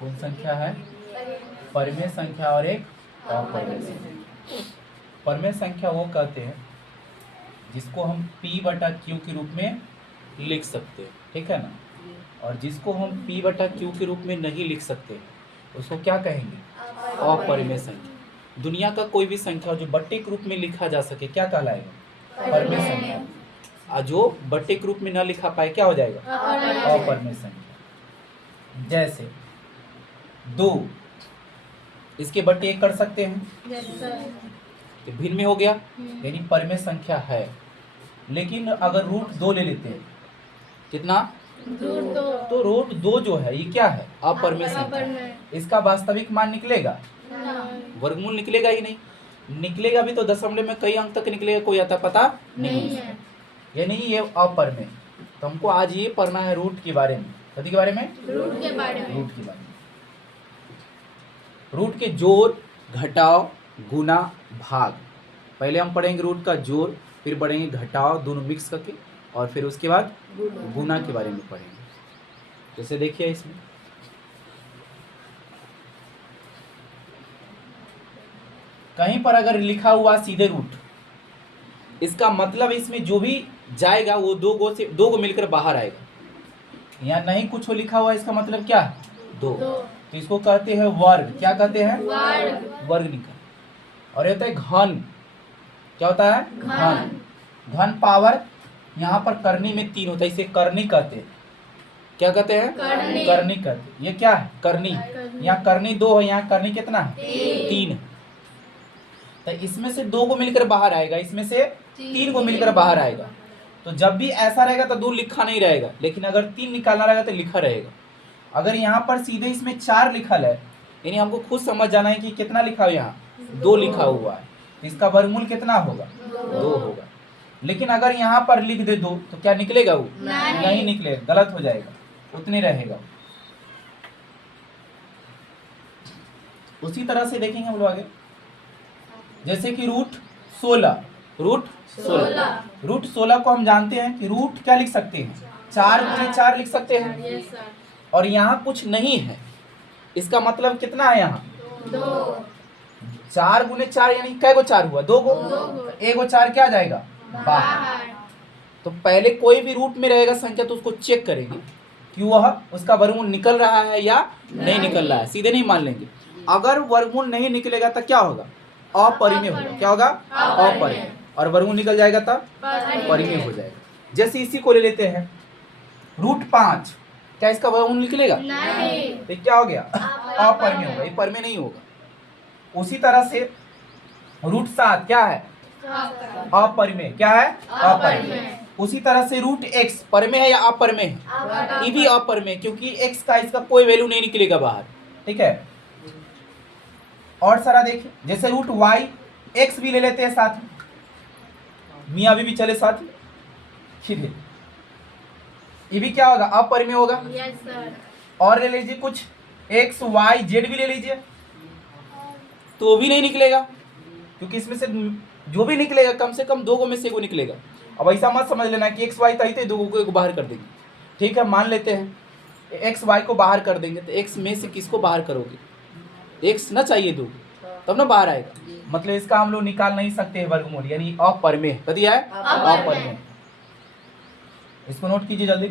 कौन संख्या है? परिमेय संख्या और एक अपरिमेय संख्या। परिमेय संख्या वो कहते हैं जिसको हम P/Q के रूप में लिख सकते हैं, ठीक है ना। और जिसको हम P/Q के रूप में नहीं लिख सकते उसको क्या कहेंगे? अपरिमेय संख्या। दुनिया का कोई भी संख्या जो बट्टे के रूप में लिखा जा सके क्या कहलाएगा? परिमेय संख्या। और जो बट्टे के रूप में न लिखा पाए क्या हो जाएगा? अपरिमेय संख्या। जैसे 2, इसके बट्टे 1 कर सकते हैं तो भिन्न में हो गया, यानी परिमेय संख्या है। लेकिन अगर √2 ले लेते हैं, कितना? तो √2 जो है ये क्या है? अपरिमेय संख्या। इसका वास्तविक मान निकलेगा? वर्गमूल निकलेगा ही नहीं। निकलेगा भी तो दशमलव में कई अंक तक निकलेगा, कोई आता पता नहीं है। यानी ये अपरिमेय। तो हमको आज ये पढ़ना है रूट के बारे में। कथी के बारे में? रूट के बारे में। रूट के जोड़, घटाव, गुना, भाग। पहले हम पढ़ेंगे रूट का जोड़, फिर पढ़ेंगे घटाव, दोनों मिक्स करके, और फिर उसके बाद गुना के बारे में पढ़ेंगे। जैसे देखिए इसमें कहीं पर अगर लिखा हुआ सीधे रूट, इसका मतलब इसमें जो भी जाएगा वो 2 को मिलकर बाहर आएगा। यहाँ नहीं कुछ लिखा हुआ, इसका मतलब क्या है? 2। तो इसको कहते हैं वर्ग। क्या कहते हैं? वर्ग निकल। और ये होता है घन। क्या होता है? घन। घन पावर यहाँ पर करनी में 3 होता है, इसे करनी कहते हैं। क्या कहते हैं? करनी कहते हैं। ये क्या है? करनी। यहाँ करनी 2 है, यहाँ करनी कितना है? 3। तो इसमें से 2 को मिलकर बाहर आएगा, इसमें से 3 को मिलकर बाहर आएगा। तो जब भी ऐसा रहेगा तो 2 लिखा नहीं रहेगा, लेकिन अगर 3 निकालना रहेगा तो लिखा रहेगा। अगर यहाँ पर सीधे इसमें 4 लिखल है, यानी हमको खुद समझ जाना है कि कितना लिखा हुआ है, यहाँ 2 लिखा हुआ है, तो इसका वर्गमूल कितना होगा? 2 होगा। लेकिन अगर यहाँ पर लिख दे 2 तो क्या निकलेगा? वो नहीं निकलेगा, गलत हो जाएगा, उतने रहेगा। उसी तरह से देखेंगे हम लोग आगे। जैसे कि √16। √16 को हम जानते हैं कि रूट क्या लिख सकते हैं? 4 × 4 लिख सकते हैं। और यहाँ कुछ नहीं है, इसका मतलब कितना है? यहाँ 2। 4 × 4 यानी कै गो 4 हुआ? 2 गो। 1 गो 4 क्या जाएगा? बाहर। तो पहले कोई भी रूट में रहेगा संख्या तो उसको चेक करेंगे कि वह उसका वर्गमूल निकल रहा है या नहीं निकल रहा है। सीधे नहीं मान लेंगे। अगर वर्गमूल नहीं निकलेगा तो क्या होगा? अपरिमेय होगा। क्या होगा? अपरिमेय। और वर्गमूल निकल जाएगा तब परिमेय हो जाएगा। जैसे इसी को ले लेते हैं √5, क्या इसका वर्गमूल निकलेगा? नहीं। तो क्या हो गया? अपरिमेय होगा, ये परिमेय नहीं होगा। उसी तरह से √7 क्या है? अपरिमेय। क्या है? अपरिमेय। उसी तरह से √x परिमेय है या अपरिमेय है? ये भी अपरिमेय, क्योंकि x का इसका कोई वैल्यू नहीं निकलेगा बाहर, ठीक है। और सारा देखिए, जैसे √y, x भी ले लेते हैं साथ में, मियाँ भी चले साथ में, ठीक है। ये भी क्या होगा? अपरिमेय होगा। Yes sir. और ले लीजिए कुछ x, y, z भी ले लीजिए, तो भी नहीं निकलेगा, क्योंकि इसमें से जो भी निकलेगा कम से कम 2 गो में से 1 गो निकलेगा। अब ऐसा मत समझ लेना कि x, y तो 2 को 1 को बाहर कर देंगे, ठीक है। मान लेते हैं x, y को बाहर कर देंगे, तो x में से किसको बाहर करोगे? x ना चाहिए 2, तब ना बाहर आएगा। मतलब इसका हम लोग निकाल नहीं सकते हैं वर्गमूल, यानी अपरिमेय। कथी है? अपरिमेय। इसको नोट कीजिए जल्दी।